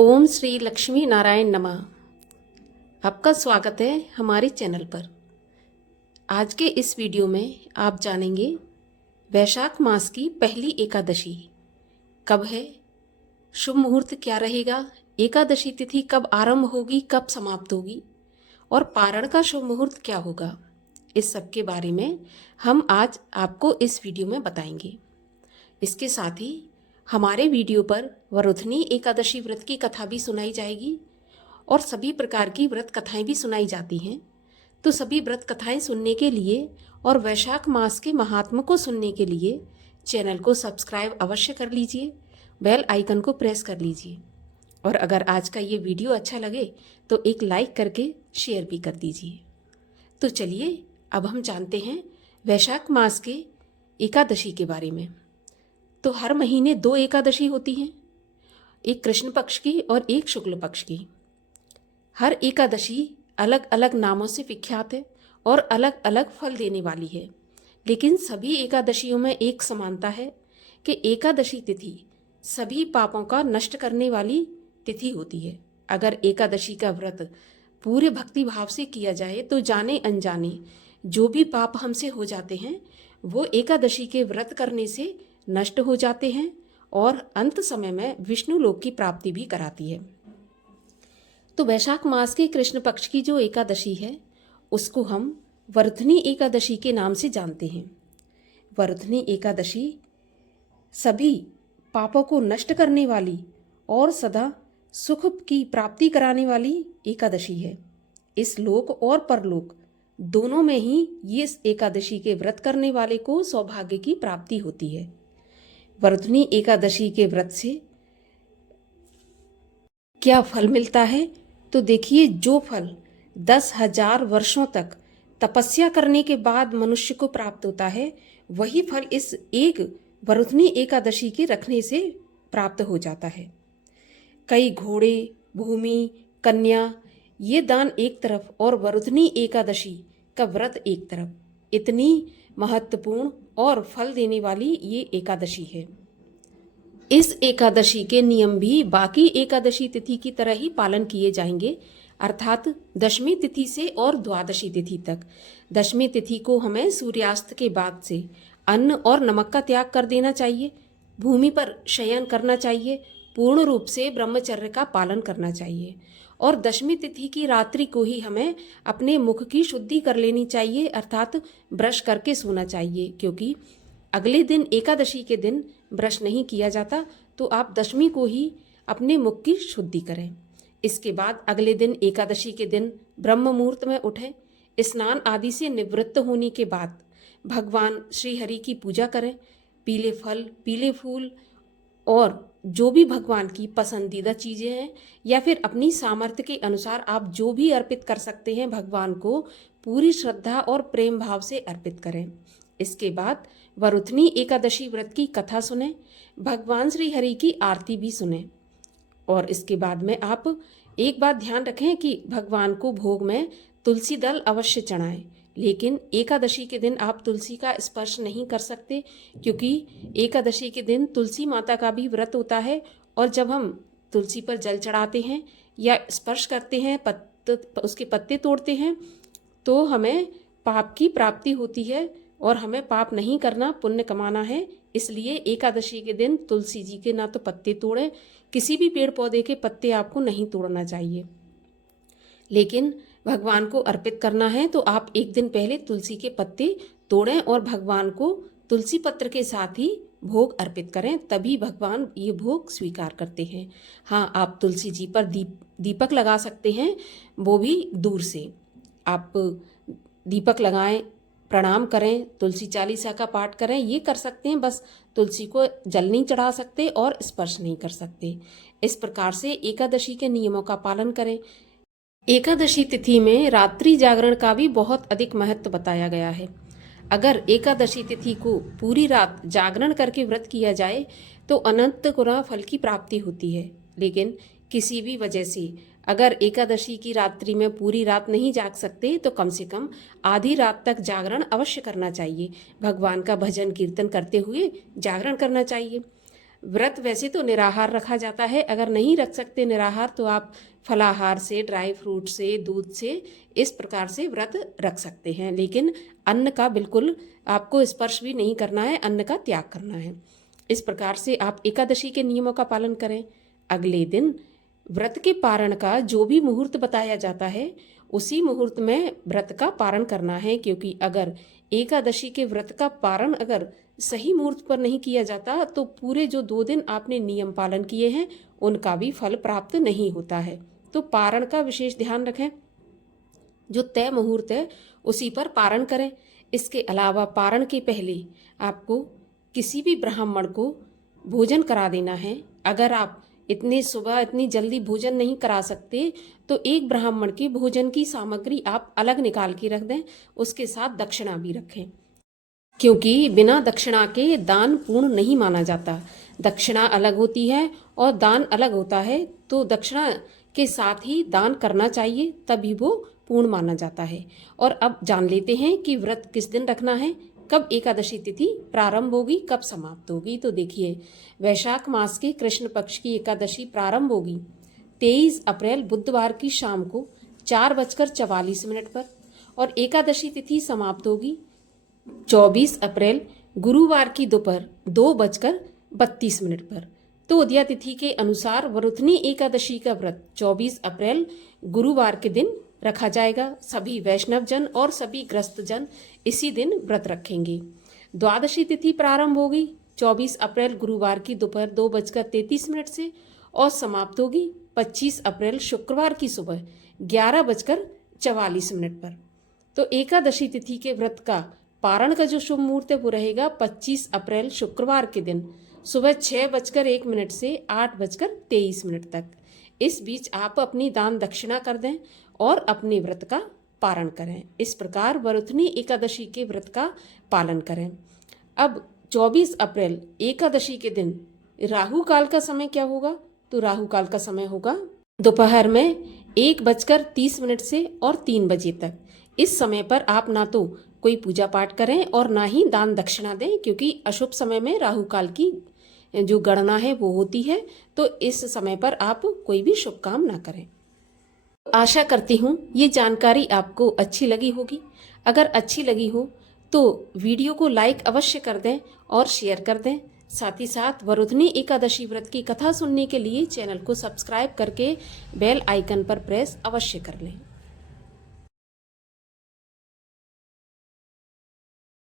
ओम श्री लक्ष्मी नारायण नमः। आपका स्वागत है हमारे चैनल पर। आज के इस वीडियो में आप जानेंगे वैशाख मास की पहली एकादशी कब है, शुभ मुहूर्त क्या रहेगा, एकादशी तिथि कब आरंभ होगी, कब समाप्त होगी और पारण का शुभ मुहूर्त क्या होगा। इस सब के बारे में हम आज आपको इस वीडियो में बताएंगे। इसके साथ ही हमारे वीडियो पर वरुथनी एकादशी व्रत की कथा भी सुनाई जाएगी और सभी प्रकार की व्रत कथाएं भी सुनाई जाती हैं। तो सभी व्रत कथाएं सुनने के लिए और वैशाख मास के महात्म को सुनने के लिए चैनल को सब्सक्राइब अवश्य कर लीजिए, बेल आइकन को प्रेस कर लीजिए और अगर आज का ये वीडियो अच्छा लगे तो एक लाइक करके शेयर भी कर दीजिए। तो चलिए अब हम जानते हैं वैशाख मास के एकादशी के बारे में। तो हर महीने 2 एकादशी होती हैं, एक कृष्ण पक्ष की और एक शुक्ल पक्ष की। हर एकादशी अलग अलग नामों से विख्यात है और अलग अलग फल देने वाली है, लेकिन सभी एकादशियों में एक समानता है कि एकादशी तिथि सभी पापों का नष्ट करने वाली तिथि होती है। अगर एकादशी का व्रत पूरे भक्ति भाव से किया जाए तो जाने अनजाने जो भी पाप हमसे हो जाते हैं वो एकादशी के व्रत करने से नष्ट हो जाते हैं और अंत समय में विष्णु लोक की प्राप्ति भी कराती है। तो वैशाख मास के कृष्ण पक्ष की जो एकादशी है उसको हम वरुथनी एकादशी के नाम से जानते हैं। वरुथनी एकादशी सभी पापों को नष्ट करने वाली और सदा सुख की प्राप्ति कराने वाली एकादशी है। इस लोक और परलोक दोनों में ही ये एकादशी के व्रत करने वाले को सौभाग्य की प्राप्ति होती है। वरुथनी एकादशी के व्रत से क्या फल मिलता है तो देखिए, जो फल 10,000 वर्षों तक तपस्या करने के बाद मनुष्य को प्राप्त होता है वही फल इस एक वरुथनी एकादशी के रखने से प्राप्त हो जाता है। कई घोड़े, भूमि, कन्या ये दान एक तरफ और वरुथनी एकादशी का व्रत एक तरफ, इतनी महत्वपूर्ण और फल देने वाली ये एकादशी है। इस एकादशी के नियम भी बाकी एकादशी तिथि की तरह ही पालन किए जाएंगे, अर्थात दशमी तिथि से और द्वादशी तिथि तक। दशमी तिथि को हमें सूर्यास्त के बाद से अन्न और नमक का त्याग कर देना चाहिए, भूमि पर शयन करना चाहिए, पूर्ण रूप से ब्रह्मचर्य का पालन करना चाहिए और दशमी तिथि की रात्रि को ही हमें अपने मुख की शुद्धि कर लेनी चाहिए, अर्थात ब्रश करके सोना चाहिए, क्योंकि अगले दिन एकादशी के दिन ब्रश नहीं किया जाता। तो आप दशमी को ही अपने मुख की शुद्धि करें। इसके बाद अगले दिन एकादशी के दिन ब्रह्म मुहूर्त में उठें, स्नान आदि से निवृत्त होने के बाद भगवान श्री हरि की पूजा करें। पीले फल, पीले फूल और जो भी भगवान की पसंदीदा चीज़ें हैं या फिर अपनी सामर्थ्य के अनुसार आप जो भी अर्पित कर सकते हैं भगवान को पूरी श्रद्धा और प्रेम भाव से अर्पित करें। इसके बाद वरुथनी एकादशी व्रत की कथा सुने, भगवान श्री हरि की आरती भी सुने और इसके बाद में आप एक बात ध्यान रखें कि भगवान को भोग में तुलसी दल अवश्य चढ़ाएं, लेकिन एकादशी के दिन आप तुलसी का स्पर्श नहीं कर सकते, क्योंकि एकादशी के दिन तुलसी माता का भी व्रत होता है और जब हम तुलसी पर जल चढ़ाते हैं या स्पर्श करते हैं, उसके पत्ते तोड़ते हैं तो हमें पाप की प्राप्ति होती है और हमें पाप नहीं करना, पुण्य कमाना है। इसलिए एकादशी के दिन तुलसी जी के ना तो पत्ते तोड़ें, किसी भी पेड़ पौधे के पत्ते आपको नहीं तोड़ना चाहिए, लेकिन भगवान को अर्पित करना है तो आप एक दिन पहले तुलसी के पत्ते तोड़ें और भगवान को तुलसी पत्र के साथ ही भोग अर्पित करें, तभी भगवान ये भोग स्वीकार करते हैं। हाँ, आप तुलसी जी पर दीपक लगा सकते हैं, वो भी दूर से आप दीपक लगाएं, प्रणाम करें, तुलसी चालीसा का पाठ करें, ये कर सकते हैं। बस तुलसी को जल नहीं चढ़ा सकते और स्पर्श नहीं कर सकते। इस प्रकार से एकादशी के नियमों का पालन करें। एकादशी तिथि में रात्रि जागरण का भी बहुत अधिक महत्व बताया गया है। अगर एकादशी तिथि को पूरी रात जागरण करके व्रत किया जाए तो अनंत गुना फल की प्राप्ति होती है, लेकिन किसी भी वजह से अगर एकादशी की रात्रि में पूरी रात नहीं जाग सकते तो कम से कम आधी रात तक जागरण अवश्य करना चाहिए। भगवान का भजन कीर्तन करते हुए जागरण करना चाहिए। व्रत वैसे तो निराहार रखा जाता है, अगर नहीं रख सकते निराहार तो आप फलाहार से, ड्राई फ्रूट से, दूध से, इस प्रकार से व्रत रख सकते हैं, लेकिन अन्न का बिल्कुल आपको स्पर्श भी नहीं करना है, अन्न का त्याग करना है। इस प्रकार से आप एकादशी के नियमों का पालन करें। अगले दिन व्रत के पारण का जो भी मुहूर्त बताया जाता है उसी मुहूर्त में व्रत का पारण करना है, क्योंकि अगर एकादशी के व्रत का पारण अगर सही मुहूर्त पर नहीं किया जाता तो पूरे जो 2 दिन आपने नियम पालन किए हैं उनका भी फल प्राप्त नहीं होता है। तो पारण का विशेष ध्यान रखें, जो तय मुहूर्त है उसी पर पारण करें। इसके अलावा पारण के पहले आपको किसी भी ब्राह्मण को भोजन करा देना है। अगर आप इतने सुबह इतनी जल्दी भोजन नहीं करा सकते तो एक ब्राह्मण के भोजन की सामग्री आप अलग निकाल के रख दें, उसके साथ दक्षिणा भी रखें, क्योंकि बिना दक्षिणा के दान पूर्ण नहीं माना जाता। दक्षिणा अलग होती है और दान अलग होता है, तो दक्षिणा के साथ ही दान करना चाहिए, तभी वो पूर्ण माना जाता है। और अब जान लेते हैं कि व्रत किस दिन रखना है, कब एकादशी तिथि प्रारंभ होगी, कब समाप्त होगी। तो देखिए, वैशाख मास के कृष्ण पक्ष की एकादशी प्रारंभ होगी 23 अप्रैल बुधवार की शाम को 4:44 पर, और एकादशी तिथि समाप्त होगी 24 अप्रैल गुरुवार की दोपहर 2:32 पर। तो उदया तिथि के अनुसार वरुथनी एकादशी का व्रत 24 अप्रैल गुरुवार के दिन रखा जाएगा। सभी वैष्णव जन और सभी ग्रस्त जन इसी दिन व्रत रखेंगे। द्वादशी तिथि प्रारंभ होगी 24 अप्रैल गुरुवार की दोपहर 2:33 से और समाप्त होगी 25 अप्रैल शुक्रवार की सुबह 11:44 पर। तो एकादशी तिथि के व्रत का पारण का जो शुभ मुहूर्त है वो रहेगा 25 अप्रैल शुक्रवार के दिन सुबह 6:01 से 8:23 तक। इस बीच आप अपनी दान दक्षिणा कर दें और अपने व्रत का पारण करें। इस प्रकार वरुथनी एकादशी के व्रत का पालन करें। अब 24 अप्रैल एकादशी के दिन राहु काल का समय क्या होगा? तो राहु काल का समय होगा दोपहर में 1:30 से और 3 बजे तक। इस समय पर आप ना तो कोई पूजा पाठ करें और ना ही दान दक्षिणा दें, क्योंकि अशुभ समय में राहु काल की जो गणना है वो होती है, तो इस समय पर आप कोई भी शुभ काम ना करें। आशा करती हूँ ये जानकारी आपको अच्छी लगी होगी। अगर अच्छी लगी हो तो वीडियो को लाइक अवश्य कर दें और शेयर कर दें। साथ ही साथ वरुथनी एकादशी व्रत की कथा सुनने के लिए चैनल को सब्सक्राइब करके बेल आइकन पर प्रेस अवश्य कर लें।